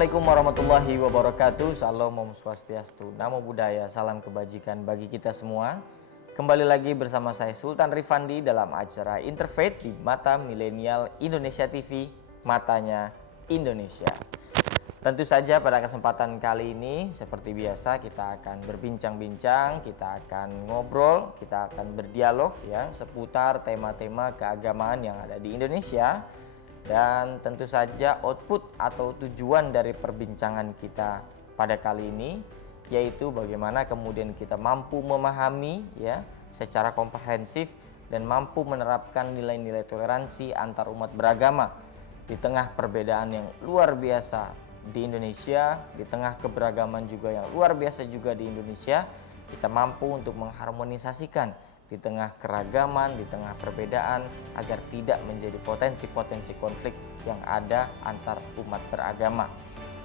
Assalamualaikum warahmatullahi wabarakatuh. Salam Om Swastiastu, Namo Buddhaya, salam kebajikan bagi kita semua. Kembali lagi bersama saya Sultan Rifandi dalam acara Interfaith di Mata Milenial Indonesia TV, Matanya Indonesia. Tentu saja pada kesempatan kali ini seperti biasa kita akan berbincang-bincang, kita akan ngobrol, kita akan berdialog ya seputar tema-tema keagamaan yang ada di Indonesia. Dan tentu saja output atau tujuan dari perbincangan kita pada kali ini yaitu bagaimana kemudian kita mampu memahami ya secara komprehensif dan mampu menerapkan nilai-nilai toleransi antar umat beragama di tengah perbedaan yang luar biasa di Indonesia, di tengah keberagaman juga yang luar biasa juga di Indonesia. Kita mampu untuk mengharmonisasikan di tengah keragaman, di tengah perbedaan agar tidak menjadi potensi-potensi konflik yang ada antar umat beragama.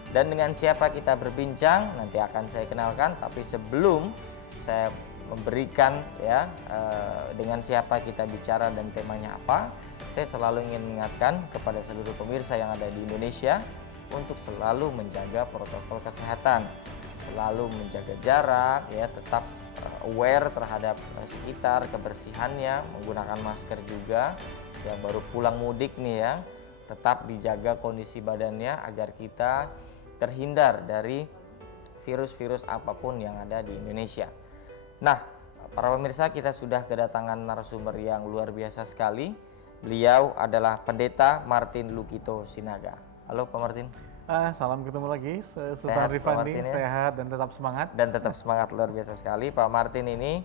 Dan dengan siapa kita berbincang nanti akan saya kenalkan, tapi sebelum saya memberikan ya dengan siapa kita bicara dan temanya apa, saya selalu ingin mengingatkan kepada seluruh pemirsa yang ada di Indonesia untuk selalu menjaga protokol kesehatan, selalu menjaga jarak ya, tetap aware terhadap sekitar, kebersihannya, menggunakan masker juga. Yang baru pulang mudik nih ya, tetap dijaga kondisi badannya agar kita terhindar dari virus-virus apapun yang ada di Indonesia. Nah, para pemirsa, kita sudah kedatangan narasumber yang luar biasa sekali. Beliau adalah Pendeta Martin Lukito Sinaga. Halo Pak Martin. Salam ketemu lagi, Sultan Rifandi, sehat dan tetap semangat. Dan tetap semangat, luar biasa sekali. Pak Martin ini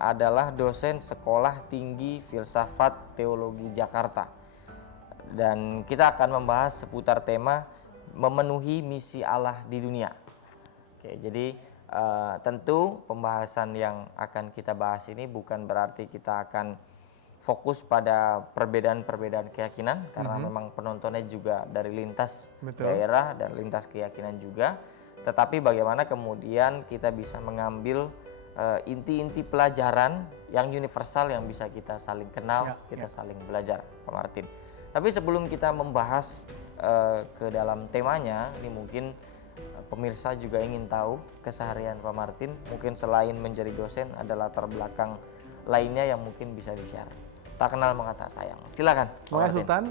adalah dosen Sekolah Tinggi Filsafat Teologi Jakarta. Dan kita akan membahas seputar tema memenuhi misi Allah di dunia. Oke, jadi tentu pembahasan yang akan kita bahas ini bukan berarti kita akan fokus pada perbedaan-perbedaan keyakinan karena memang penontonnya juga dari lintas daerah dan lintas keyakinan juga, tetapi bagaimana kemudian kita bisa mengambil inti-inti pelajaran yang universal yang bisa kita saling kenal, kita saling belajar, Pak Martin. Tapi sebelum kita membahas ke dalam temanya, ini mungkin pemirsa juga ingin tahu keseharian Pak Martin, mungkin selain menjadi dosen ada latar belakang lainnya yang mungkin bisa di-share. Tak kenal maka tak sayang. Silakan. Makasih Sultan,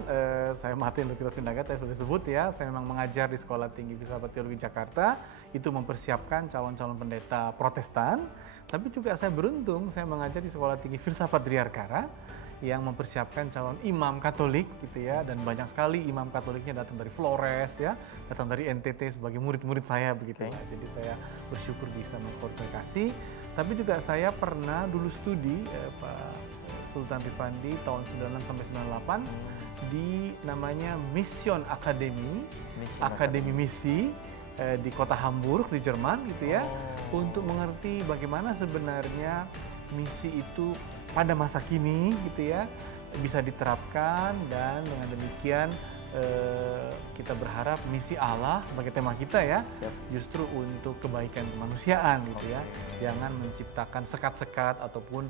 saya Martin Lukito Sinaga, saya sudah disebut ya. Saya memang mengajar di Sekolah Tinggi Filsafat Teologi Jakarta. Itu mempersiapkan calon-calon pendeta Protestan. Tapi juga saya beruntung, saya mengajar di Sekolah Tinggi Filsafat Driarkara yang mempersiapkan calon imam Katolik gitu ya. Dan banyak sekali imam Katoliknya datang dari Flores ya, datang dari NTT sebagai murid-murid saya begitu ya. Jadi saya bersyukur bisa mengkomunikasi. Tapi juga saya pernah dulu studi Pak Sultan Rifandi tahun 96 sampai 98 di namanya Mission Academy, Akademi Misi di kota Hamburg di Jerman gitu ya, untuk mengerti bagaimana sebenarnya misi itu pada masa kini gitu ya bisa diterapkan, dan dengan demikian kita berharap misi Allah sebagai tema kita ya, justru untuk kebaikan kemanusiaan gitu ya. Jangan menciptakan sekat-sekat ataupun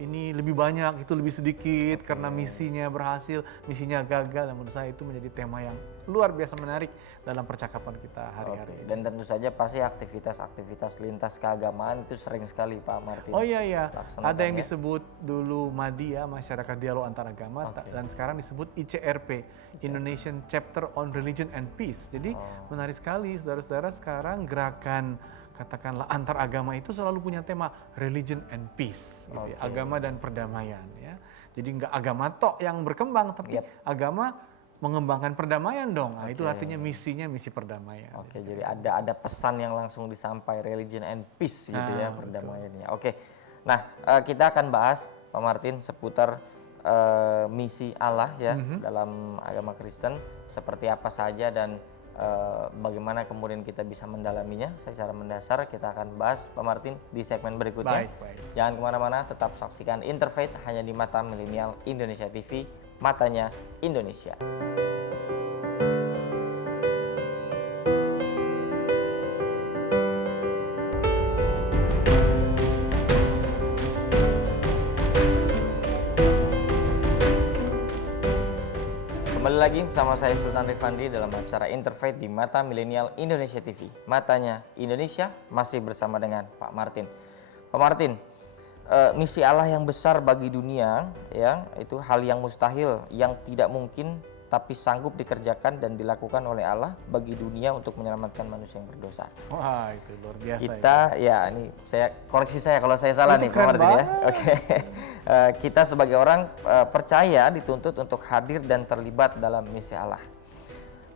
ini lebih banyak, itu lebih sedikit karena misinya berhasil, misinya gagal. Dan menurut saya itu menjadi tema yang luar biasa menarik dalam percakapan kita hari-hari. Dan tentu saja pasti aktivitas-aktivitas lintas keagamaan itu sering sekali Pak Martin. Oh iya, ada yang disebut dulu MADI ya, Masyarakat Dialog Antaragama, dan sekarang disebut ICRP, Indonesian Chapter on Religion and Peace. Jadi menarik sekali saudara-saudara, sekarang gerakan katakanlah antar agama itu selalu punya tema religion and peace, gitu ya, agama dan perdamaian ya. Jadi nggak agama tok yang berkembang, tapi agama mengembangkan perdamaian dong. Nah, itu artinya misinya misi perdamaian. Gitu. Jadi ada pesan yang langsung disampaikan, religion and peace gitu ya, perdamaiannya. Nah, kita akan bahas Pak Martin seputar misi Allah ya dalam agama Kristen seperti apa saja dan bagaimana kemudian kita bisa mendalaminya secara mendasar. Kita akan bahas Pak Martin di segmen berikutnya. Baik. Jangan kemana-mana, tetap saksikan Interfaith hanya di Mata Milenial Indonesia TV, Matanya Indonesia. Kembali lagi bersama saya Sultan Rifandi dalam acara Interfaith di Mata Milenial Indonesia TV. Matanya Indonesia, masih bersama dengan Pak Martin. Pak Martin, misi Allah yang besar bagi dunia, ya, itu hal yang mustahil, yang tidak mungkin tapi sanggup dikerjakan dan dilakukan oleh Allah bagi dunia untuk menyelamatkan manusia yang berdosa. Wah, itu luar biasa. Kita ya ini saya koreksi saya kalau saya salah nih Pak Martin ya. Oke. Kita sebagai orang percaya dituntut untuk hadir dan terlibat dalam misi Allah.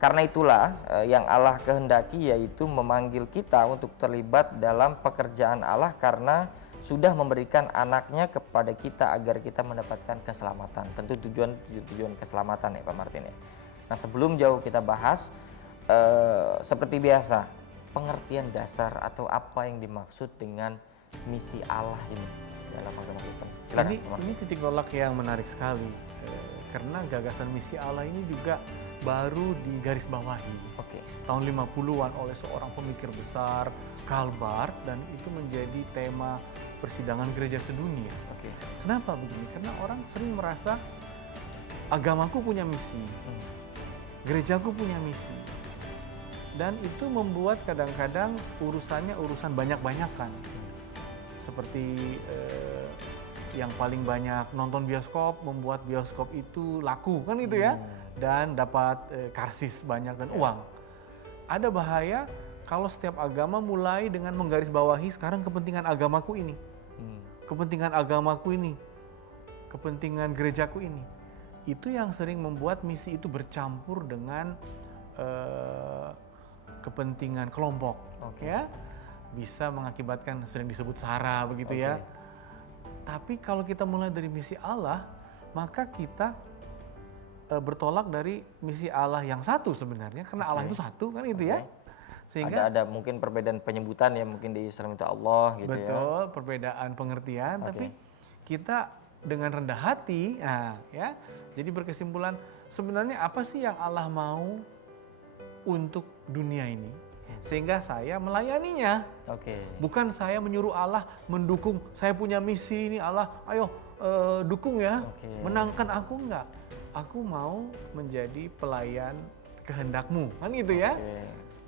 Karena itulah yang Allah kehendaki yaitu memanggil kita untuk terlibat dalam pekerjaan Allah karena sudah memberikan anaknya kepada kita agar kita mendapatkan keselamatan. Tentu tujuan keselamatan ya Pak Martin ya. Nah, sebelum jauh kita bahas seperti biasa, pengertian dasar atau apa yang dimaksud dengan misi Allah ini dalam agama Kristen. Silakan, Ini titik tolak yang menarik sekali karena gagasan misi Allah ini juga baru digarisbawahi. Oke. Tahun 50-an oleh seorang pemikir besar, Karl Barth, dan itu menjadi tema persidangan gereja sedunia. Oke. Kenapa begini? Karena orang sering merasa agamaku punya misi, gerejaku punya misi. Dan itu membuat kadang-kadang urusannya urusan banyak-banyakan. Seperti yang paling banyak nonton bioskop, membuat bioskop itu laku, kan gitu ya. Dan dapat karsis banyak dan uang. Ada bahaya kalau setiap agama mulai dengan menggarisbawahi sekarang kepentingan agamaku ini. Kepentingan agamaku ini. Kepentingan gerejaku ini. Itu yang sering membuat misi itu bercampur dengan kepentingan kelompok. Ya. Bisa mengakibatkan sering disebut SARA begitu ya. Tapi kalau kita mulai dari misi Allah, maka kita bertolak dari misi Allah yang satu sebenarnya, karena Allah itu satu kan itu ya. Sehingga ada mungkin perbedaan penyebutan ya, mungkin di Islam itu Allah gitu ya. betul, perbedaan pengertian, tapi kita dengan rendah hati, ya. Jadi berkesimpulan sebenarnya apa sih yang Allah mau untuk dunia ini? Sehingga saya melayaninya. Bukan saya menyuruh Allah mendukung, saya punya misi ini Allah, ayo dukung ya, menangkan aku enggak. Aku mau menjadi pelayan kehendakmu, kan gitu ya.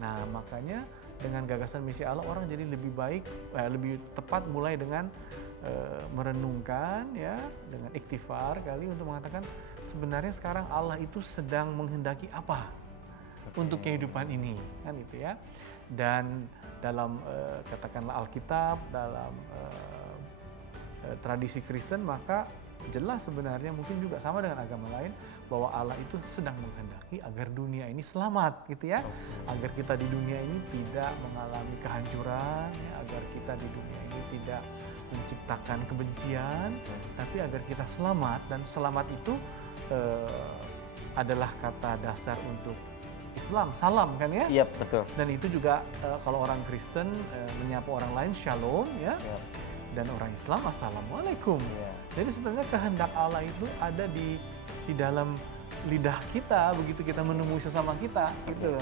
Nah, makanya dengan gagasan misi Allah orang jadi lebih baik, lebih tepat mulai dengan merenungkan ya, dengan ikhtifar kali untuk mengatakan sebenarnya sekarang Allah itu sedang menghendaki apa untuk kehidupan ini, kan gitu ya. Dan dalam katakanlah Alkitab, dalam tradisi Kristen, maka jelas sebenarnya mungkin juga sama dengan agama lain bahwa Allah itu sedang menghendaki agar dunia ini selamat gitu ya. Agar kita di dunia ini tidak mengalami kehancuran ya, agar kita di dunia ini tidak menciptakan kebencian, tapi agar kita selamat. Dan selamat itu adalah kata dasar untuk Islam, salam kan ya? Iya, betul. Dan itu juga kalau orang Kristen menyapa orang lain shalom ya. Dan orang Islam assalamualaikum. Jadi sebenarnya kehendak Allah itu ada di dalam lidah kita begitu kita menemui sesama kita gitu.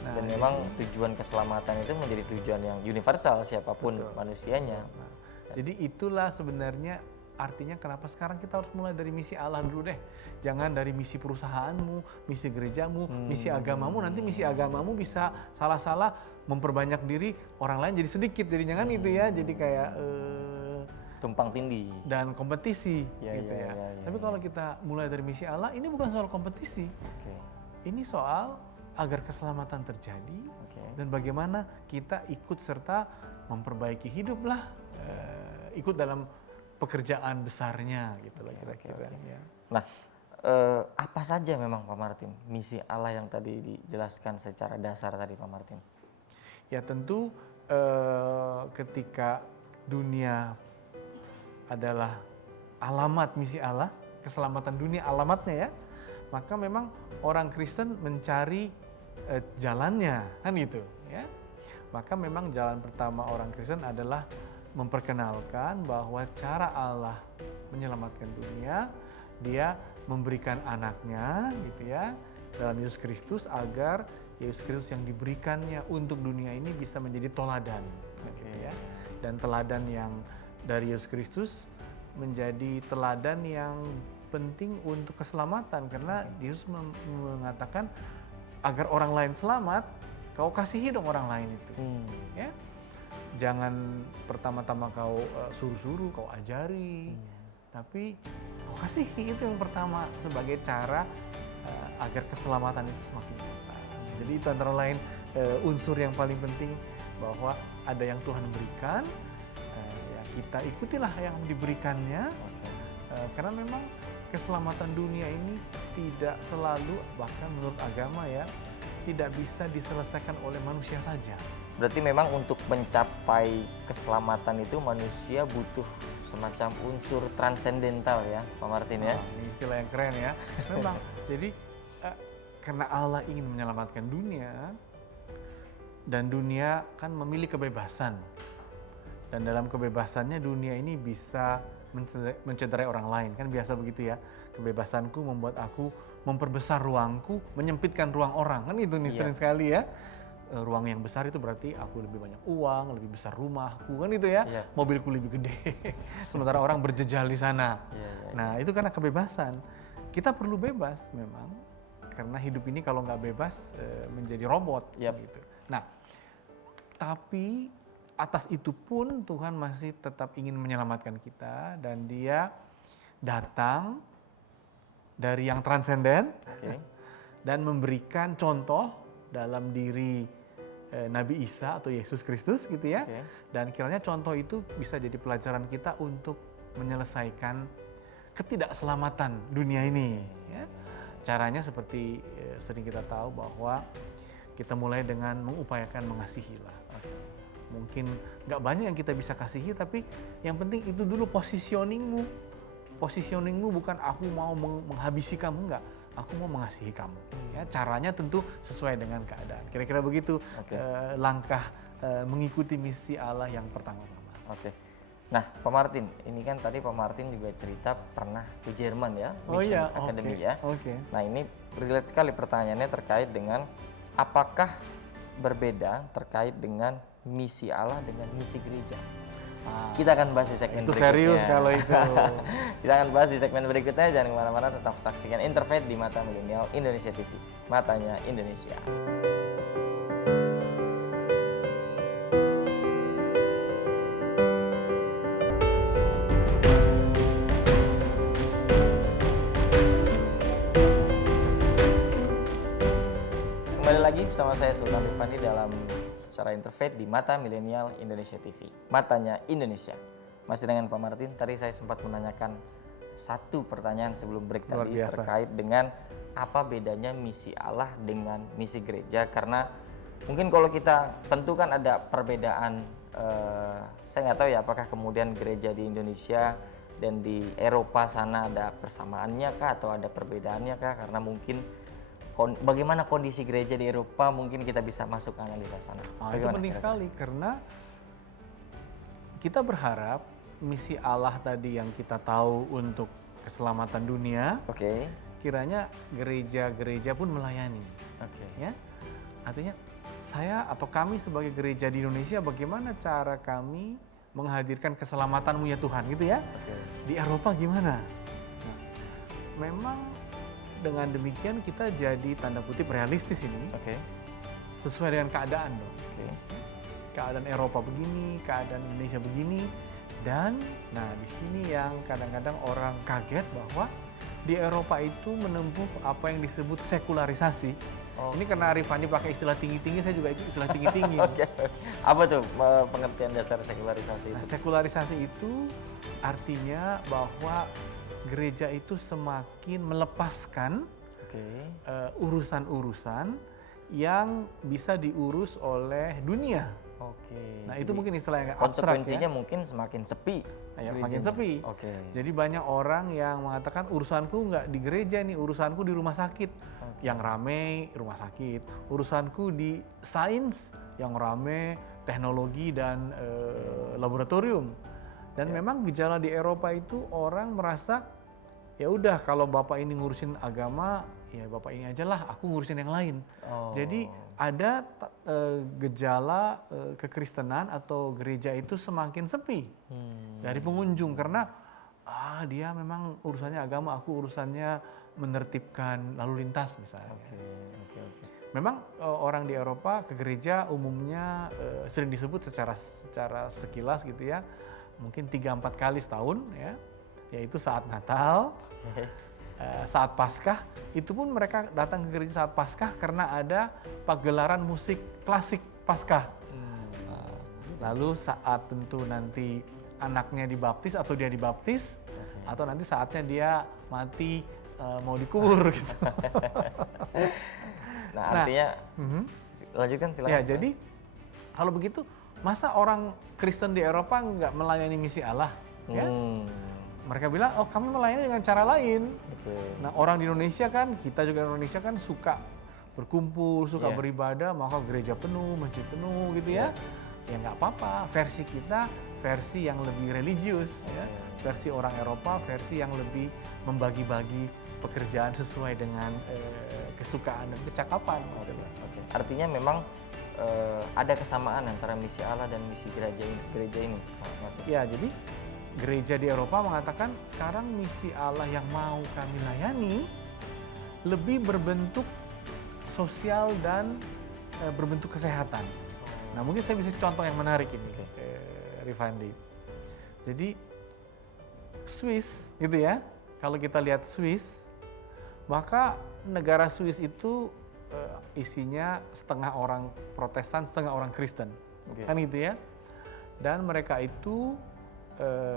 Nah, dan memang tujuan keselamatan itu menjadi tujuan yang universal siapapun manusianya. Jadi itulah sebenarnya artinya kenapa sekarang kita harus mulai dari misi Allah dulu deh. Jangan dari misi perusahaanmu, misi gerejamu, misi agamamu. Nanti misi agamamu bisa salah-salah memperbanyak diri, orang lain jadi sedikit. Jadi jangan itu ya, jadi kayak tumpang tindih dan kompetisi gitu ya. Tapi kalau kita mulai dari misi Allah, ini bukan soal kompetisi. Ini soal agar keselamatan terjadi dan bagaimana kita ikut serta memperbaiki hidup lah, ikut dalam pekerjaan besarnya gitu lah kira-kira. Nah, apa saja memang Pak Martin misi Allah yang tadi dijelaskan secara dasar tadi Pak Martin? Ya tentu ketika dunia adalah alamat misi Allah, keselamatan dunia alamatnya ya, maka memang orang Kristen mencari jalannya kan gitu ya. Maka memang jalan pertama orang Kristen adalah memperkenalkan bahwa cara Allah menyelamatkan dunia, dia memberikan anaknya gitu ya dalam Yesus Kristus agar Yesus Kristus yang diberikannya untuk dunia ini bisa menjadi teladan gitu ya. Dan teladan yang dari Yesus Kristus menjadi teladan yang penting untuk keselamatan karena Yesus mengatakan agar orang lain selamat, kau kasihi dong orang lain itu. Ya, jangan pertama-tama kau suruh-suruh, kau ajari, tapi kau kasihi, itu yang pertama sebagai cara agar keselamatan itu semakin nyata. Jadi itu antara lain unsur yang paling penting, bahwa ada yang Tuhan berikan, ya kita ikutilah yang diberikannya. Karena memang keselamatan dunia ini tidak selalu, bahkan menurut agama ya, tidak bisa diselesaikan oleh manusia saja. Berarti memang untuk mencapai keselamatan itu manusia butuh semacam unsur transendental ya, Pak Martin ya? Ini istilah yang keren ya. Memang, jadi karena Allah ingin menyelamatkan dunia, dan dunia kan memilih kebebasan. Dan dalam kebebasannya dunia ini bisa mencederai orang lain, kan biasa begitu ya. Kebebasanku membuat aku memperbesar ruangku, menyempitkan ruang orang, kan itu nih sering sekali ya. Ruang yang besar itu berarti aku lebih banyak uang, lebih besar rumahku, kan itu ya. Mobilku lebih gede, sementara orang berjejal di sana. Nah itu karena kebebasan. Kita perlu bebas memang, karena hidup ini kalau nggak bebas menjadi robot. Gitu. Nah, tapi atas itu pun Tuhan masih tetap ingin menyelamatkan kita, dan Dia datang dari yang transenden dan memberikan contoh dalam diri Nabi Isa atau Yesus Kristus gitu ya. Dan kiranya contoh itu bisa jadi pelajaran kita untuk menyelesaikan ketidakselamatan dunia ini. Ya. Caranya seperti sering kita tahu bahwa kita mulai dengan mengupayakan mengasihilah. Mungkin nggak banyak yang kita bisa kasihi, tapi yang penting itu dulu positioningmu. Positioningmu bukan aku mau menghabisi kamu, enggak. Aku mau mengasihi kamu. Ya, caranya tentu sesuai dengan keadaan. Kira-kira begitu langkah mengikuti misi Allah yang pertama-tama. Nah, Pak Martin, ini kan tadi Pak Martin juga cerita pernah ke Jerman ya, Mission Academy ya. Nah, ini relate sekali pertanyaannya terkait dengan apakah berbeda terkait dengan misi Allah dengan misi gereja. Kita akan bahas di segmen itu berikutnya. Serius kalau itu. Kita akan bahas di segmen berikutnya, jangan kemana-mana, tetap saksikan Interfaith di Mata Milenial Indonesia TV. Matanya Indonesia. Kembali lagi bersama saya Sultan Rifandi dalam acara Interfaith di Mata Milenial Indonesia TV. Matanya Indonesia. Masih dengan Pak Martin, tadi saya sempat menanyakan satu pertanyaan sebelum break tadi terkait dengan apa bedanya misi Allah dengan misi gereja. Karena mungkin kalau kita tentu kan ada perbedaan, saya nggak tahu ya apakah kemudian gereja di Indonesia dan di Eropa sana ada persamaannya kah atau ada perbedaannya kah, karena mungkin bagaimana kondisi gereja di Eropa, mungkin kita bisa masuk ke analisa sana. Itu penting sekali karena kita berharap misi Allah tadi yang kita tahu untuk keselamatan dunia, kiranya gereja-gereja pun melayani. Ya, artinya saya atau kami sebagai gereja di Indonesia, bagaimana cara kami menghadirkan keselamatanmu ya Tuhan, gitu ya. Di Eropa gimana? Nah, memang dengan demikian kita jadi tanda kutip realistis ini, sesuai dengan keadaan dong. Keadaan Eropa begini, keadaan Indonesia begini, dan nah di sini yang kadang-kadang orang kaget bahwa di Eropa itu menempuh apa yang disebut sekularisasi. Ini karena Rifandi pakai istilah tinggi-tinggi, saya juga ikut istilah tinggi-tinggi. Apa tuh pengertian dasar sekularisasi? Nah, sekularisasi itu artinya bahwa gereja itu semakin melepaskan urusan-urusan yang bisa diurus oleh dunia. Nah itu mungkin istilah yang abstrak ya. Konsekuensinya mungkin semakin sepi. Semakin sepi. Jadi banyak orang yang mengatakan urusanku nggak di gereja nih, urusanku di rumah sakit. Yang rame rumah sakit. Urusanku di sains, yang rame teknologi dan laboratorium. Dan memang gejala di Eropa itu orang merasa ya udah kalau Bapak ini ngurusin agama, ya Bapak ini aja lah, aku ngurusin yang lain. Jadi ada gejala kekristenan atau gereja itu semakin sepi dari pengunjung karena dia memang urusannya agama, aku urusannya menertibkan lalu lintas misalnya. Oke. Memang orang di Eropa ke gereja umumnya sering disebut secara sekilas gitu ya, mungkin 3-4 kali setahun ya, yaitu saat Natal, saat Paskah. Itu pun mereka datang ke gereja saat Paskah karena ada pagelaran musik klasik Paskah. Lalu saat tentu nanti anaknya dibaptis atau dia dibaptis, atau nanti saatnya dia mati mau dikubur gitu. Nah, artinya lanjutkan silakan. Ya, jadi kalau begitu masa orang Kristen di Eropa nggak melayani misi Allah? Ya? Mereka bilang, oh kami melayani dengan cara lain. Nah, orang di Indonesia kan, kita juga di Indonesia kan suka berkumpul, suka beribadah, maka gereja penuh, masjid penuh gitu ya. Ya nggak apa-apa, versi kita versi yang lebih religius, ya. Versi orang Eropa, versi yang lebih membagi-bagi pekerjaan sesuai dengan kesukaan dan kecakapan. Artinya memang ada kesamaan antara misi Allah dan misi gereja ini. Ya, jadi gereja di Eropa mengatakan sekarang misi Allah yang mau kami layani lebih berbentuk sosial dan berbentuk kesehatan. Nah, mungkin saya bisa contoh yang menarik ini, Rifandi. Jadi Swiss gitu ya, kalau kita lihat Swiss, maka negara Swiss itu isinya setengah orang Protestan, setengah orang Kristen, kan gitu ya. Dan mereka itu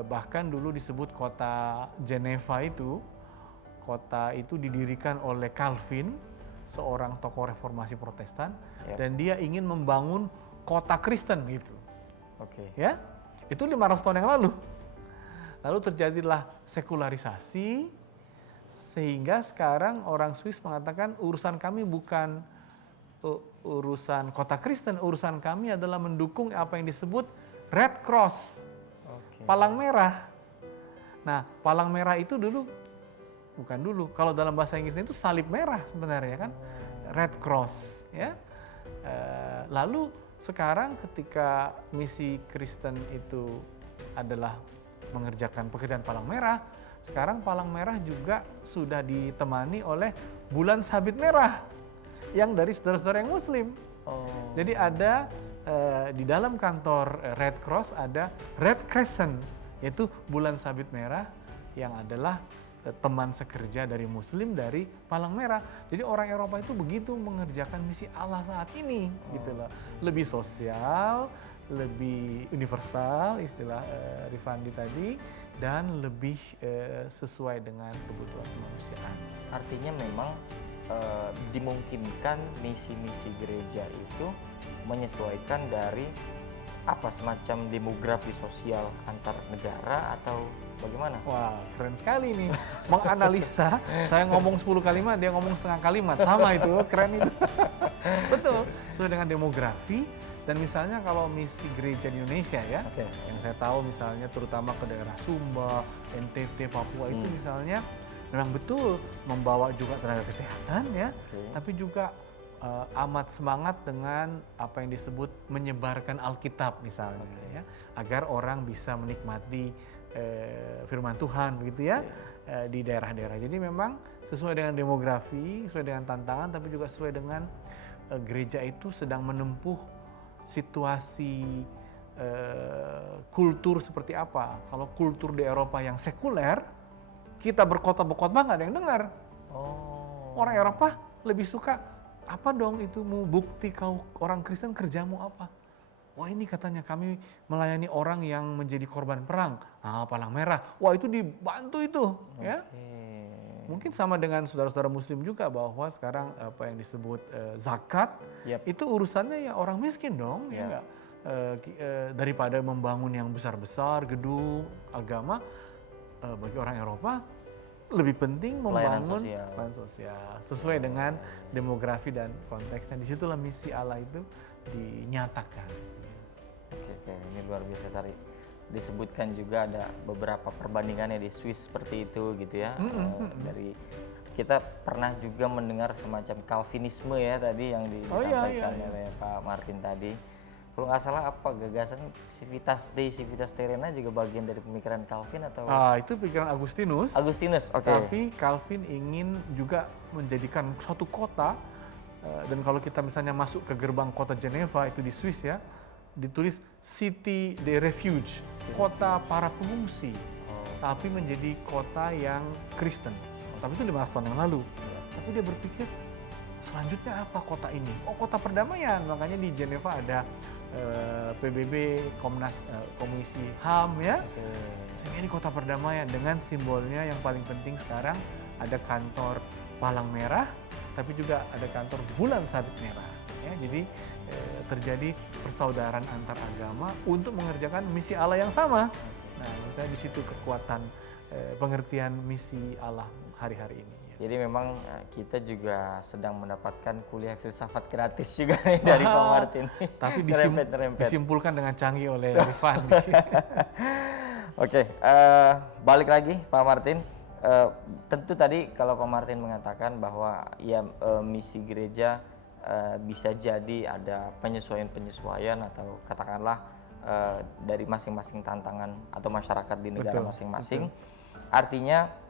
bahkan dulu disebut kota Geneva itu, kota itu didirikan oleh Calvin, seorang tokoh reformasi Protestan, dan dia ingin membangun kota Kristen gitu. Ya, itu 500 tahun yang lalu. Lalu terjadilah sekularisasi, sehingga sekarang orang Swiss mengatakan urusan kami bukan urusan kota Kristen, urusan kami adalah mendukung apa yang disebut Red Cross, palang merah. Nah, palang merah itu kalau dalam bahasa Inggrisnya itu salib merah sebenarnya kan, Red Cross ya. Lalu sekarang ketika misi Kristen itu adalah mengerjakan pekerjaan palang merah, sekarang palang merah juga sudah ditemani oleh bulan sabit merah yang dari saudara-saudara yang Muslim. Jadi ada di dalam kantor Red Cross ada Red Crescent, yaitu bulan sabit merah yang adalah teman sekerja dari Muslim dari palang merah. Jadi orang Eropa itu begitu mengerjakan misi Allah saat ini, gitu loh. Lebih sosial, lebih universal istilah Rifandi tadi, dan lebih sesuai dengan kebutuhan kemanusiaan. Artinya memang dimungkinkan misi-misi gereja itu menyesuaikan dari semacam demografi sosial antar negara atau bagaimana? Wah, keren sekali nih. Menganalisa, saya ngomong 10 kalimat, dia ngomong setengah kalimat. Sama itu, keren itu. Betul, sesuai dengan demografi. Dan misalnya kalau misi gereja di Indonesia ya, yang saya tahu misalnya terutama ke daerah Sumba, NTT, Papua itu misalnya memang betul membawa juga tenaga kesehatan ya, tapi juga amat semangat dengan apa yang disebut menyebarkan Alkitab misalnya ya, agar orang bisa menikmati firman Tuhan begitu ya di daerah-daerah. Jadi memang sesuai dengan demografi, sesuai dengan tantangan, tapi juga sesuai dengan gereja itu sedang menempuh situasi kultur seperti apa. Kalau kultur di Eropa yang sekuler, kita berkhotbah nggak ada yang dengar. Orang Eropa lebih suka apa dong itu mau bukti kau orang Kristen kerjamu apa? Wah ini katanya kami melayani orang yang menjadi korban perang. Palang merah. Wah itu dibantu itu, ya. Mungkin sama dengan saudara-saudara Muslim juga bahwa sekarang apa yang disebut zakat itu urusannya ya orang miskin dong, ya enggak? Daripada membangun yang besar-besar gedung agama, bagi orang Eropa lebih penting membangun pelayanan sosial sesuai dengan demografi dan konteksnya. Disitulah misi Allah itu dinyatakan. Oke, ini luar biasa tadi. Disebutkan juga ada beberapa perbandingannya di Swiss seperti itu gitu ya. Dari kita pernah juga mendengar semacam Calvinisme ya tadi yang disampaikan oleh Pak Martin tadi. Kalau nggak salah apa gagasan Civitas Dei, Civitas Terena juga bagian dari pemikiran Calvin atau Itu pikiran Agustinus. Agustinus? Oke. Tapi Calvin ingin juga menjadikan suatu kota, dan kalau kita misalnya masuk ke gerbang kota Geneva itu di Swiss ya, ditulis City de Refuge, kota para pengungsi, tapi menjadi kota yang Kristen. Tapi itu 500 tahun yang lalu. Tapi dia berpikir selanjutnya apa kota ini? Oh, kota perdamaian. Makanya di Geneva ada PBB, Komisi HAM ya. Sehingga ini kota perdamaian dengan simbolnya yang paling penting sekarang ada kantor palang merah, tapi juga ada kantor bulan sabit merah. Ya, jadi terjadi persaudaraan antar agama untuk mengerjakan misi Allah yang sama. Nah, menurut saya di situ kekuatan pengertian misi Allah hari-hari ini. Jadi memang kita juga sedang mendapatkan kuliah filsafat gratis juga nih dari Pak Martin. Tapi Nerempet. disimpulkan dengan canggih oleh Rifandi. Oke, balik lagi Pak Martin. Tentu tadi kalau Pak Martin mengatakan bahwa ya misi gereja bisa jadi ada penyesuaian-penyesuaian atau katakanlah dari masing-masing tantangan atau masyarakat di negara masing-masing. Artinya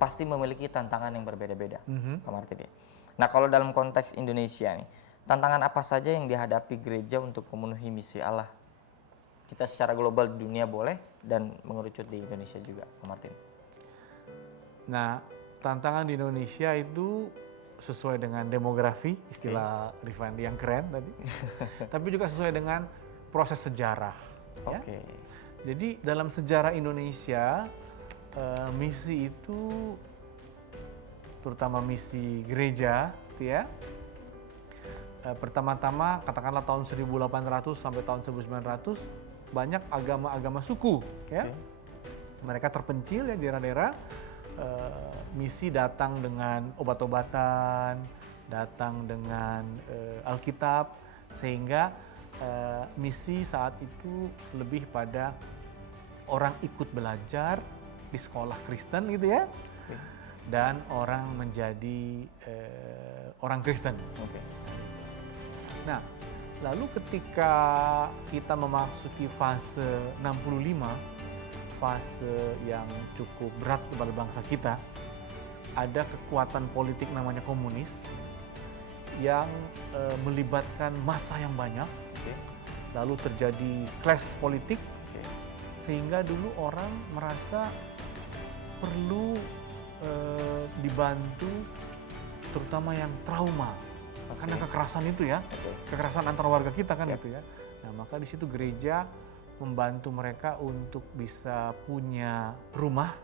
pasti memiliki tantangan yang berbeda-beda, Pak Martin. Nah, kalau dalam konteks Indonesia nih, tantangan apa saja yang dihadapi gereja untuk memenuhi misi Allah? Kita secara global di dunia boleh dan mengerucut di Indonesia juga, Pak Martin. Nah, tantangan di Indonesia itu sesuai dengan demografi, istilah Rifandi yang keren tadi. Tapi juga sesuai dengan proses sejarah. Ya? Jadi dalam sejarah Indonesia, misi itu terutama misi gereja gitu ya, pertama-tama katakanlah tahun 1800 sampai tahun 1900 banyak agama-agama suku ya. Mereka terpencil ya di daerah-daerah, misi datang dengan obat-obatan, datang dengan Alkitab, sehingga misi saat itu lebih pada orang ikut belajar di sekolah Kristen gitu ya, dan orang menjadi orang Kristen. Nah, lalu ketika kita memasuki fase 65, fase yang cukup berat kepada bangsa kita, ada kekuatan politik namanya komunis yang melibatkan massa yang banyak, lalu terjadi clash politik, sehingga dulu orang merasa perlu dibantu, terutama yang trauma karena kekerasan itu ya, kekerasan antar warga kita kan gitu ya. Nah, maka di situ gereja membantu mereka untuk bisa punya rumah,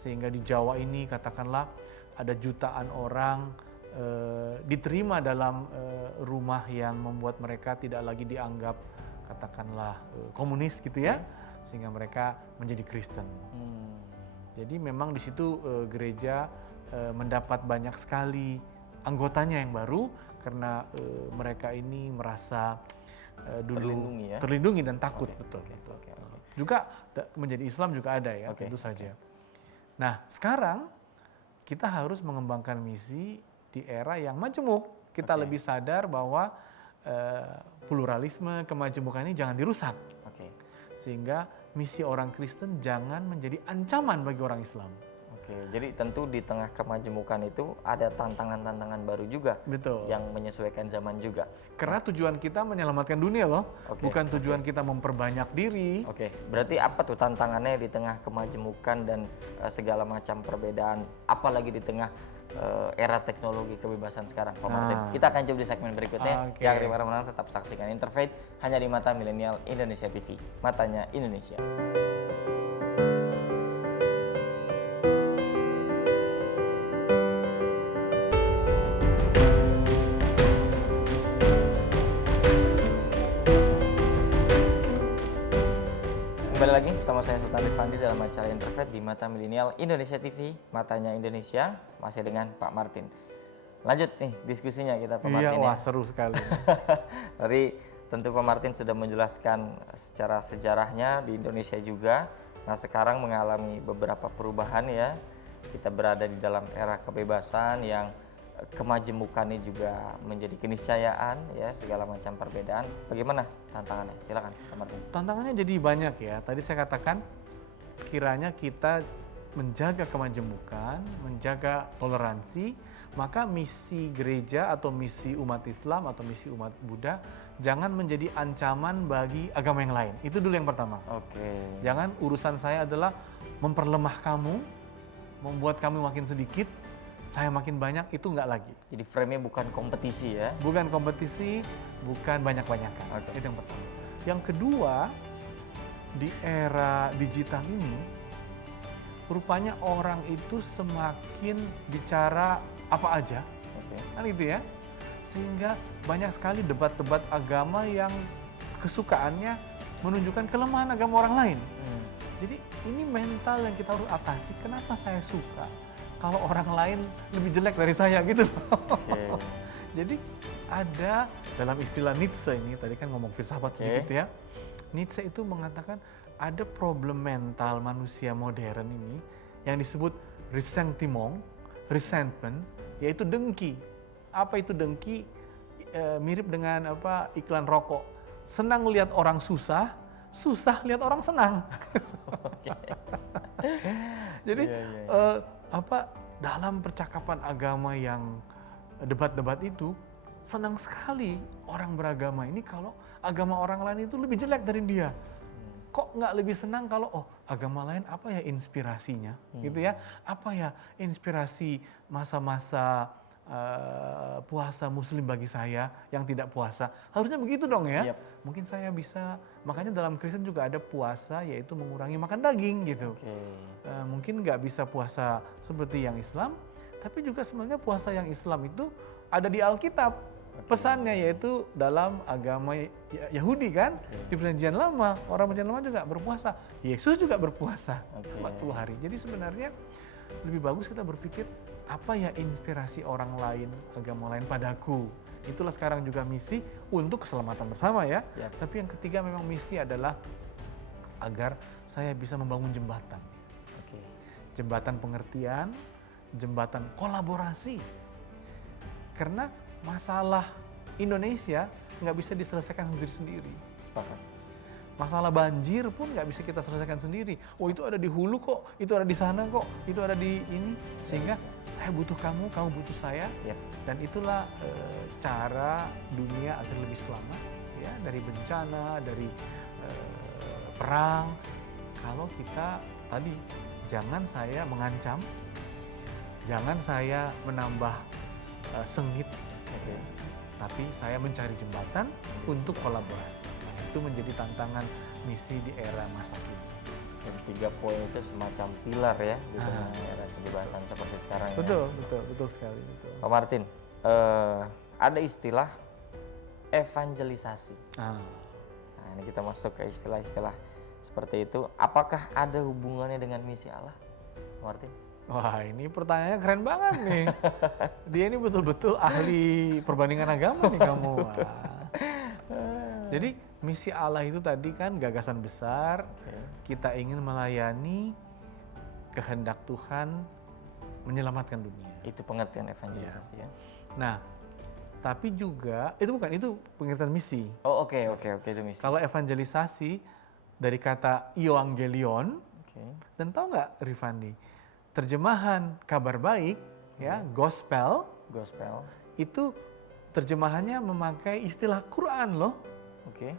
sehingga di Jawa ini katakanlah ada jutaan orang diterima dalam rumah yang membuat mereka tidak lagi dianggap katakanlah komunis gitu ya, sehingga mereka menjadi Kristen. Jadi memang di situ gereja mendapat banyak sekali anggotanya yang baru karena mereka ini merasa dulu terlindungi dan takut. Betul. Juga menjadi Islam juga ada ya, tentu saja. Nah, sekarang kita harus mengembangkan misi di era yang majemuk. Kita lebih sadar bahwa pluralisme, kemajemukan ini jangan dirusak. Sehingga misi orang Kristen jangan menjadi ancaman bagi orang Islam. Jadi tentu di tengah kemajemukan itu ada tantangan-tantangan baru juga. Yang menyesuaikan zaman juga. Karena tujuan kita menyelamatkan dunia loh, bukan tujuan kita memperbanyak diri. Berarti apa tuh tantangannya di tengah kemajemukan dan segala macam perbedaan, apalagi di tengah era teknologi kebebasan sekarang, Pak Martin? Kita akan coba di segmen berikutnya. Jangan kemana-mana, tetap saksikan Interfaith hanya di Mata Milenial Indonesia TV, matanya Indonesia. Kembali lagi bersama saya Sultan Rifandi dalam acara Interfaith di Mata Milenial Indonesia TV, matanya Indonesia, masih dengan Pak Martin. Lanjut nih diskusinya kita, Pak Martin. Wah, seru sekali. Tadi tentu Pak Martin sudah menjelaskan secara sejarahnya di Indonesia juga. Nah, sekarang mengalami beberapa perubahan ya. Kita berada di dalam era kebebasan yang kemajemukan ini juga menjadi keniscayaan ya, segala macam perbedaan. Bagaimana tantangannya? Silakan, Pak Martin. Tantangannya jadi banyak ya. Tadi saya katakan kiranya kita menjaga kemajemukan, menjaga toleransi, maka misi gereja atau misi umat Islam atau misi umat Buddha jangan menjadi ancaman bagi agama yang lain. Itu dulu yang pertama. Oke. Jangan urusan saya adalah memperlemah kamu, membuat kamu makin sedikit, saya makin banyak, itu enggak lagi. Jadi frame-nya bukan kompetisi ya. Bukan kompetisi, bukan banyak-banyakan. Oke. Itu yang pertama. Yang kedua, di era digital ini, rupanya orang itu semakin bicara apa aja, Oke. kan gitu ya. Sehingga banyak sekali debat-debat agama yang kesukaannya menunjukkan kelemahan agama orang lain. Jadi ini mental yang kita harus atasi. Kenapa saya suka kalau orang lain lebih jelek dari saya gitu loh. Oke. Jadi ada dalam istilah Nietzsche ini, tadi kan ngomong filsafat sedikit ya. Nietzsche itu mengatakan ada problem mental manusia modern ini yang disebut resentment, yaitu dengki. Apa itu dengki? Mirip dengan iklan rokok. Senang lihat orang susah, susah lihat orang senang. Jadi dalam percakapan agama yang debat-debat itu, senang sekali orang beragama ini kalau agama orang lain itu lebih jelek dari dia. Kok nggak lebih senang kalau agama lain apa ya inspirasinya gitu ya? Apa ya inspirasi masa-masa puasa muslim bagi saya yang tidak puasa? Harusnya begitu dong ya. Yep. Mungkin saya bisa, makanya dalam Kristen juga ada puasa yaitu mengurangi makan daging gitu. Mungkin nggak bisa puasa seperti yang Islam, tapi juga sebenarnya puasa yang Islam itu ada di Alkitab. Pesannya yaitu dalam agama Yahudi kan, di Perjanjian Lama, orang Perjanjian Lama juga berpuasa. Yesus juga berpuasa 40 hari. Jadi sebenarnya lebih bagus kita berpikir apa ya inspirasi orang lain, agama lain padaku. Itulah sekarang juga misi untuk keselamatan bersama ya. Tapi yang ketiga memang misi adalah agar saya bisa membangun jembatan. Jembatan pengertian, jembatan kolaborasi. Karena masalah Indonesia nggak bisa diselesaikan sendiri-sendiri. Sepakat. Masalah banjir pun nggak bisa kita selesaikan sendiri. Itu ada di hulu kok, itu ada di sana kok, itu ada di ini. Sehingga saya butuh kamu, kamu butuh saya. Dan itulah cara dunia agar lebih selamat ya, dari bencana, dari perang. Kalau kita tadi jangan saya mengancam, jangan saya menambah sengit. Tapi saya mencari jembatan untuk kolaborasi. Itu menjadi tantangan misi di era masa kini. Dan 3 poin itu semacam pilar ya di tengah era kebebasan seperti sekarang. Betul sekali. Betul. Pak Martin, ada istilah evangelisasi. Nah, ini kita masuk ke istilah-istilah seperti itu. Apakah ada hubungannya dengan misi Allah, Pak Martin? Wah, ini pertanyaannya keren banget nih. Dia ini betul-betul ahli perbandingan agama nih kamu. Jadi misi Allah itu tadi kan gagasan besar. Kita ingin melayani kehendak Tuhan menyelamatkan dunia. Itu pengertian evangelisasi ya. Nah, tapi juga itu pengertian misi. Oke, itu misi. Kalau evangelisasi dari kata euangelion. Dan tahu nggak Rifandi? Terjemahan kabar baik ya, gospel itu terjemahannya memakai istilah Quran loh.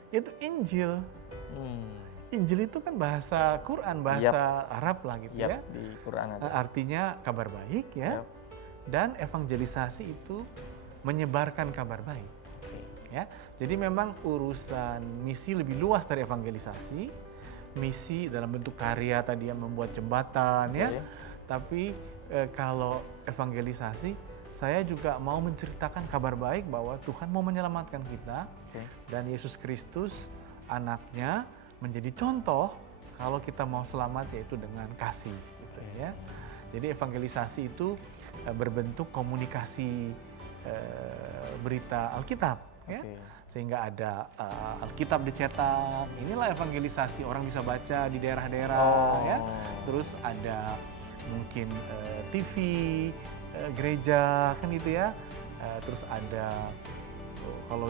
Yaitu Injil. Injil itu kan bahasa Quran, bahasa Arab lah gitu ya. Di Quran ada. Artinya kabar baik ya. Dan evangelisasi itu menyebarkan kabar baik. Ya. Jadi memang urusan misi lebih luas dari evangelisasi. Misi dalam bentuk karya tadi yang membuat jembatan ya. Tapi kalau evangelisasi, saya juga mau menceritakan kabar baik bahwa Tuhan mau menyelamatkan kita. Dan Yesus Kristus anaknya menjadi contoh kalau kita mau selamat yaitu dengan kasih. Gitu ya. Jadi evangelisasi itu berbentuk komunikasi berita Alkitab. Ya. Sehingga ada Alkitab dicetak, inilah evangelisasi, orang bisa baca di daerah-daerah ya. Terus ada mungkin TV gereja kan gitu ya. Terus ada kalau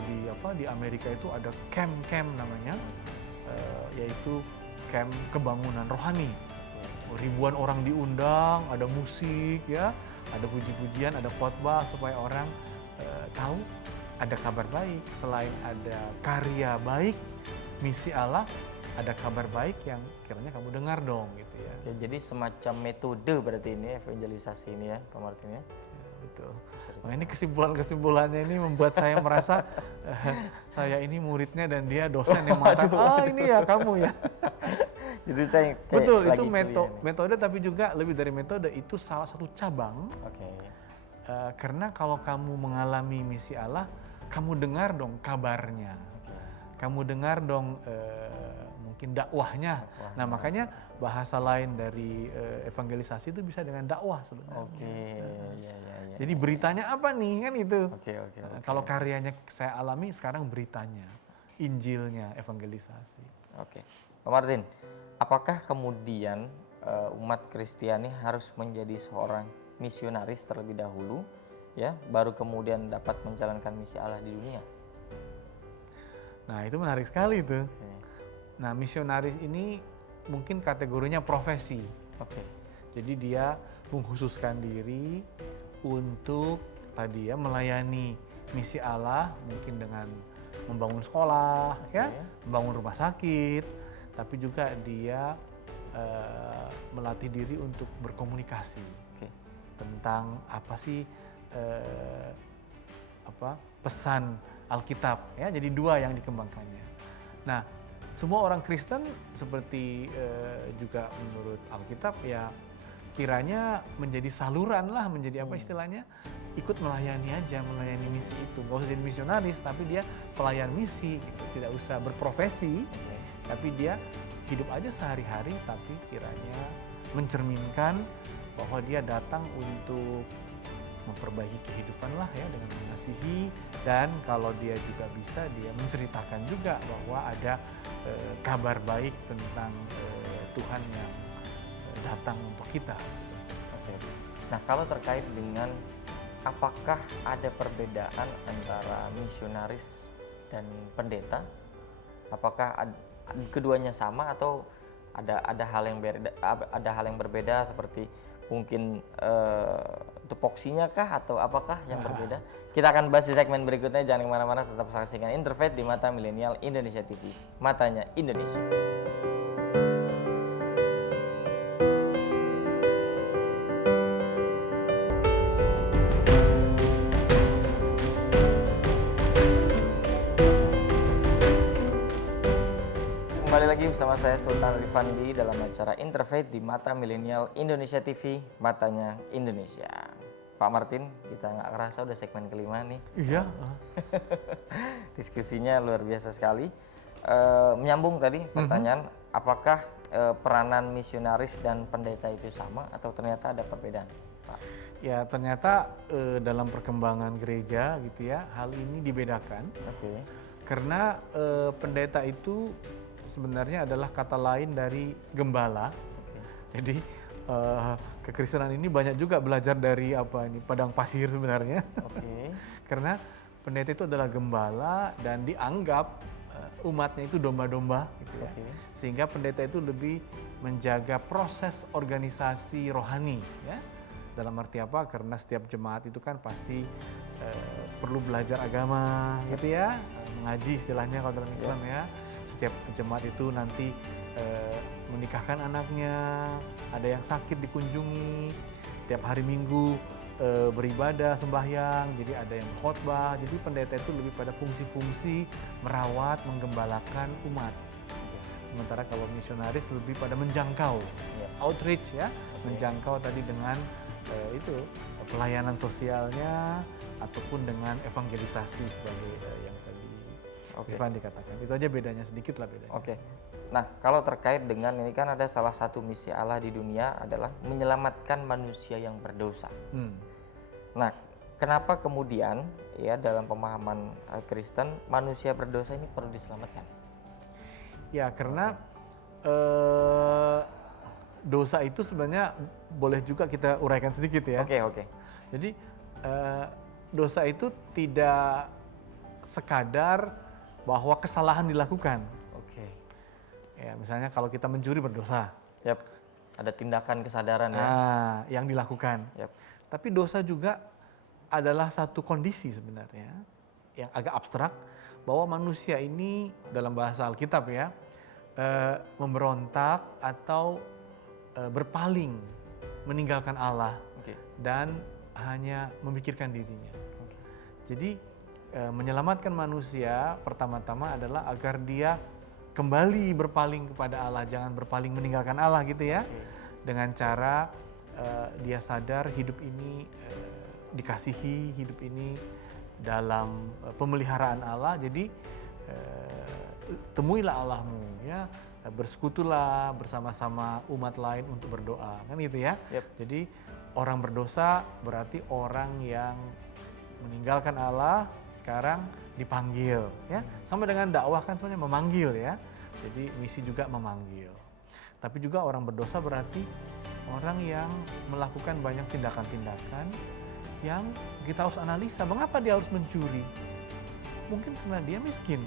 di Amerika itu ada camp namanya, yaitu camp kebangunan rohani. Ribuan orang diundang, ada musik ya, ada puji-pujian, ada khotbah supaya orang tahu ada kabar baik. Selain ada karya baik, misi Allah, ada kabar baik yang kiranya kamu dengar dong gitu ya. Oke, jadi semacam metode berarti ini evangelisasi ini ya Pak Martin ya. Betul. Nah, ini kesimpulannya ini membuat saya merasa saya ini muridnya dan dia dosen yang mengatakan, ini ya kamu ya. Jadi saya betul, itu metode tapi juga lebih dari metode, itu salah satu cabang. Oke. Karena kalau kamu mengalami misi Allah, kamu dengar dong kabarnya. Kamu dengar dong mungkin dakwahnya. Nah, makanya bahasa lain dari evangelisasi itu bisa dengan dakwah sebenarnya. Oke, ya. Jadi beritanya apa nih kan itu. Oke. Kalau karyanya saya alami, sekarang beritanya, Injilnya, evangelisasi. Oke. Pak Martin, apakah kemudian umat Kristiani harus menjadi seorang misionaris terlebih dahulu ya, baru kemudian dapat menjalankan misi Allah di dunia? Nah, itu menarik sekali itu. Nah, misionaris ini mungkin kategorinya profesi. Oke. Jadi dia mengkhususkan diri untuk tadi ya melayani misi Allah, mungkin dengan membangun sekolah, ya, membangun rumah sakit, tapi juga dia melatih diri untuk berkomunikasi tentang apa sih pesan Alkitab, ya. Jadi dua yang dikembangkannya. Nah, semua orang Kristen seperti juga menurut Alkitab ya kiranya menjadi saluran lah, menjadi apa istilahnya, ikut melayani aja, melayani misi itu. Gak usah jadi misionaris, tapi dia pelayan misi, gitu. Tidak usah berprofesi, tapi dia hidup aja sehari-hari, tapi kiranya mencerminkan bahwa dia datang untuk memperbaiki kehidupan lah ya, dengan mengasihi, dan kalau dia juga bisa, dia menceritakan juga bahwa ada kabar baik tentang Tuhan yang datang untuk kita. Oke. Nah, kalau terkait dengan apakah ada perbedaan antara misionaris dan pendeta? Apakah keduanya sama atau ada hal yang berbeda seperti mungkin tupoksinya kah atau apakah yang berbeda? Kita akan bahas di segmen berikutnya. Jangan kemana-mana, tetap saksikan Interfaith di Mata Milenial Indonesia TV, matanya Indonesia. Kembali lagi bersama saya Sultan Rifandi dalam acara Interfaith di Mata Milenial Indonesia TV, matanya Indonesia. Pak Martin, kita nggak kerasa udah segmen kelima nih. Iya. Diskusinya luar biasa sekali. Menyambung tadi pertanyaan, apakah peranan misionaris dan pendeta itu sama atau ternyata ada perbedaan, Pak? Ya, ternyata dalam perkembangan gereja gitu ya, hal ini dibedakan. Oke. Karena pendeta itu sebenarnya adalah kata lain dari gembala. Jadi kekristenan ini banyak juga belajar dari padang pasir sebenarnya. Karena pendeta itu adalah gembala dan dianggap umatnya itu domba-domba gitu ya. Sehingga pendeta itu lebih menjaga proses organisasi rohani ya. Dalam arti apa? Karena setiap jemaat itu kan pasti perlu belajar agama gitu ya, mengaji istilahnya kalau dalam Islam ya. Setiap jemaat itu nanti menikahkan anaknya, ada yang sakit dikunjungi, tiap hari Minggu beribadah, sembahyang, jadi ada yang khotbah. Jadi pendeta itu lebih pada fungsi-fungsi merawat, menggembalakan umat. Sementara kalau misionaris lebih pada menjangkau, outreach ya, menjangkau tadi dengan itu pelayanan sosialnya ataupun dengan evangelisasi sebagai yang tadi Ivan dikatakan. Itu aja bedanya, sedikit lah bedanya. Oke. Nah, kalau terkait dengan ini kan ada salah satu misi Allah di dunia adalah menyelamatkan manusia yang berdosa. Nah, kenapa kemudian ya dalam pemahaman Kristen manusia berdosa ini perlu diselamatkan? Ya, karena dosa itu sebenarnya boleh juga kita uraikan sedikit ya. Oke. Jadi dosa itu tidak sekadar bahwa kesalahan dilakukan. Oke. Ya, misalnya kalau kita mencuri berdosa. Yap. Ada tindakan kesadaran ya. Nah, yang dilakukan. Yap. Tapi dosa juga adalah satu kondisi sebenarnya yang agak abstrak bahwa manusia ini dalam bahasa Alkitab ya memberontak atau berpaling meninggalkan Allah Oke. dan hanya memikirkan dirinya. Oke. Jadi menyelamatkan manusia pertama-tama adalah agar dia kembali berpaling kepada Allah, jangan berpaling meninggalkan Allah gitu ya. Oke. Dengan cara dia sadar hidup ini dikasihi, hidup ini dalam pemeliharaan Allah. Jadi temuilah Allahmu ya, bersekutulah bersama-sama umat lain untuk berdoa, kan gitu ya. Yep. Jadi orang berdosa berarti orang yang meninggalkan Allah sekarang dipanggil ya. Sama dengan dakwah kan sebenarnya memanggil ya. Jadi misi juga memanggil. Tapi juga orang berdosa berarti orang yang melakukan banyak tindakan-tindakan yang kita harus analisa. Mengapa dia harus mencuri? Mungkin karena dia miskin.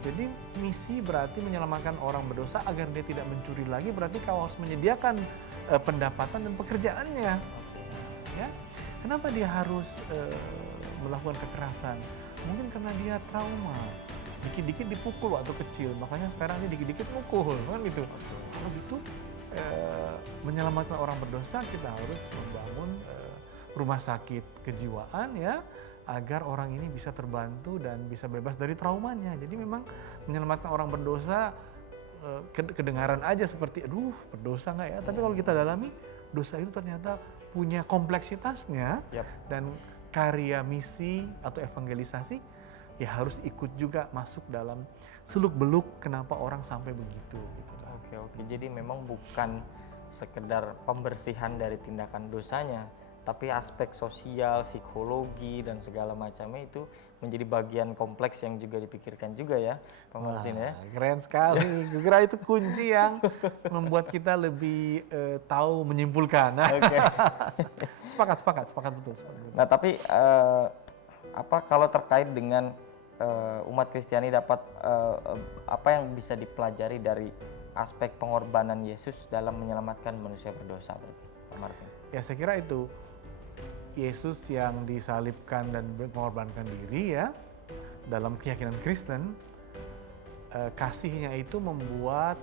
Jadi misi berarti menyelamatkan orang berdosa agar dia tidak mencuri lagi, berarti kau harus menyediakan pendapatan dan pekerjaannya. Ya. Kenapa dia harus melakukan kekerasan? Mungkin karena dia trauma. Dikit-dikit dipukul waktu kecil, makanya sekarang dia dikit-dikit mukul, kan gitu. Kalau gitu menyelamatkan orang berdosa kita harus membangun rumah sakit kejiwaan ya, agar orang ini bisa terbantu dan bisa bebas dari traumanya. Jadi memang menyelamatkan orang berdosa kedengaran aja seperti aduh berdosa nggak ya, tapi kalau kita dalami dosa itu ternyata punya kompleksitasnya. Yap. Dan karya misi atau evangelisasi ya harus ikut juga masuk dalam seluk-beluk kenapa orang sampai begitu gitu. Oke. Jadi memang bukan sekedar pembersihan dari tindakan dosanya, tapi aspek sosial, psikologi dan segala macamnya itu menjadi bagian kompleks yang juga dipikirkan juga ya, Pak Martin ya. Keren sekali. Gue kira itu kunci yang membuat kita lebih tahu menyimpulkan. Oke. Sepakat betul. Nah, tapi apa kalau terkait dengan umat Kristiani dapat apa yang bisa dipelajari dari aspek pengorbanan Yesus dalam menyelamatkan manusia berdosa, berarti, Pak Martin? Ya saya kira itu Yesus yang disalibkan dan mengorbankan diri ya dalam keyakinan Kristen, kasihnya itu membuat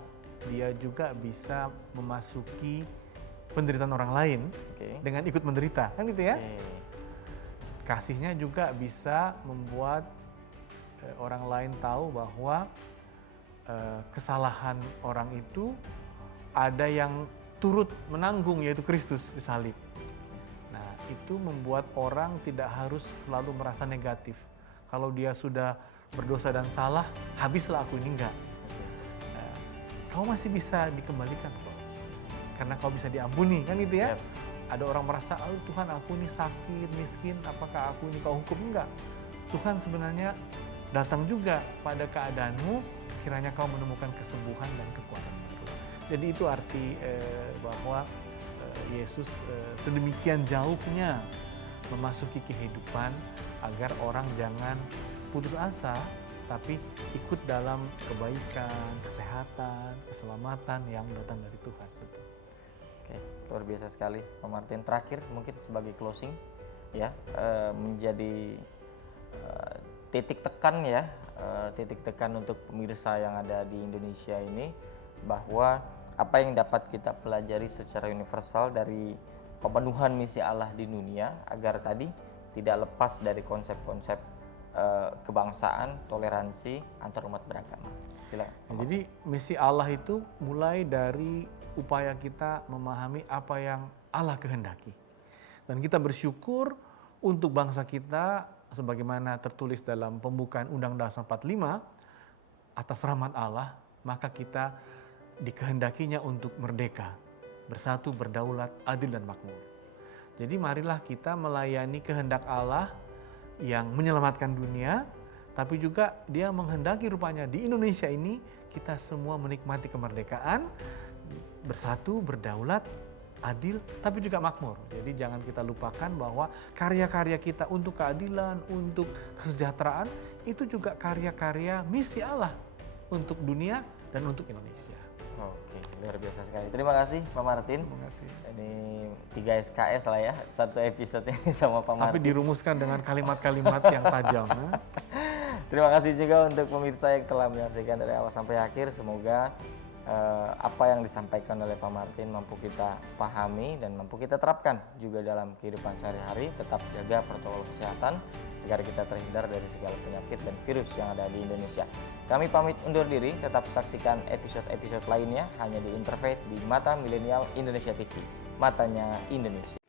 dia juga bisa memasuki penderitaan orang lain dengan ikut menderita, kan gitu ya. Kasihnya juga bisa membuat orang lain tahu bahwa kesalahan orang itu ada yang turut menanggung, yaitu Kristus disalib. Nah, itu membuat orang tidak harus selalu merasa negatif. Kalau dia sudah berdosa dan salah, habislah aku ini, enggak. Nah, kau masih bisa dikembalikan kok. Karena kau bisa diampuni, kan gitu ya. Yep. Ada orang merasa, oh Tuhan aku ini sakit, miskin, apakah aku ini kau hukum? Enggak. Tuhan sebenarnya datang juga pada keadaanmu, kiranya kau menemukan kesembuhan dan kekuatan baru. Jadi itu arti bahwa Yesus sedemikian jauhnya memasuki kehidupan agar orang jangan putus asa, tapi ikut dalam kebaikan, kesehatan, keselamatan yang datang dari Tuhan. Betul. Oke, luar biasa sekali, Pak Martin. Terakhir mungkin sebagai closing ya, menjadi titik tekan ya, titik tekan untuk pemirsa yang ada di Indonesia ini, bahwa apa yang dapat kita pelajari secara universal dari pemenuhan misi Allah di dunia, agar tadi tidak lepas dari konsep-konsep kebangsaan, toleransi antar umat beragama. Silakan. Nah, jadi misi Allah itu mulai dari upaya kita memahami apa yang Allah kehendaki. Dan kita bersyukur untuk bangsa kita, sebagaimana tertulis dalam pembukaan Undang-Undang 45, atas rahmat Allah, maka kita dikehendakinya untuk merdeka, bersatu, berdaulat, adil dan makmur. Jadi marilah kita melayani kehendak Allah yang menyelamatkan dunia, tapi juga Dia menghendaki rupanya di Indonesia ini kita semua menikmati kemerdekaan, bersatu, berdaulat, adil, tapi juga makmur. Jadi jangan kita lupakan bahwa karya-karya kita untuk keadilan, untuk kesejahteraan, itu juga karya-karya misi Allah untuk dunia dan untuk Indonesia. Oke, luar biasa sekali. Terima kasih Pak Martin. Terima kasih. Ini 3 SKS lah ya, satu episode ini sama Pak Martin. Tapi dirumuskan dengan kalimat-kalimat yang tajam. Terima kasih juga untuk pemirsa yang telah menyaksikan dari awal sampai akhir. Semoga apa yang disampaikan oleh Pak Martin mampu kita pahami dan mampu kita terapkan juga dalam kehidupan sehari-hari. Tetap jaga protokol kesehatan agar kita terhindar dari segala penyakit dan virus yang ada di Indonesia. Kami pamit undur diri, tetap saksikan episode-episode lainnya hanya di Interfaith di Mata Milenial Indonesia TV. Matanya Indonesia.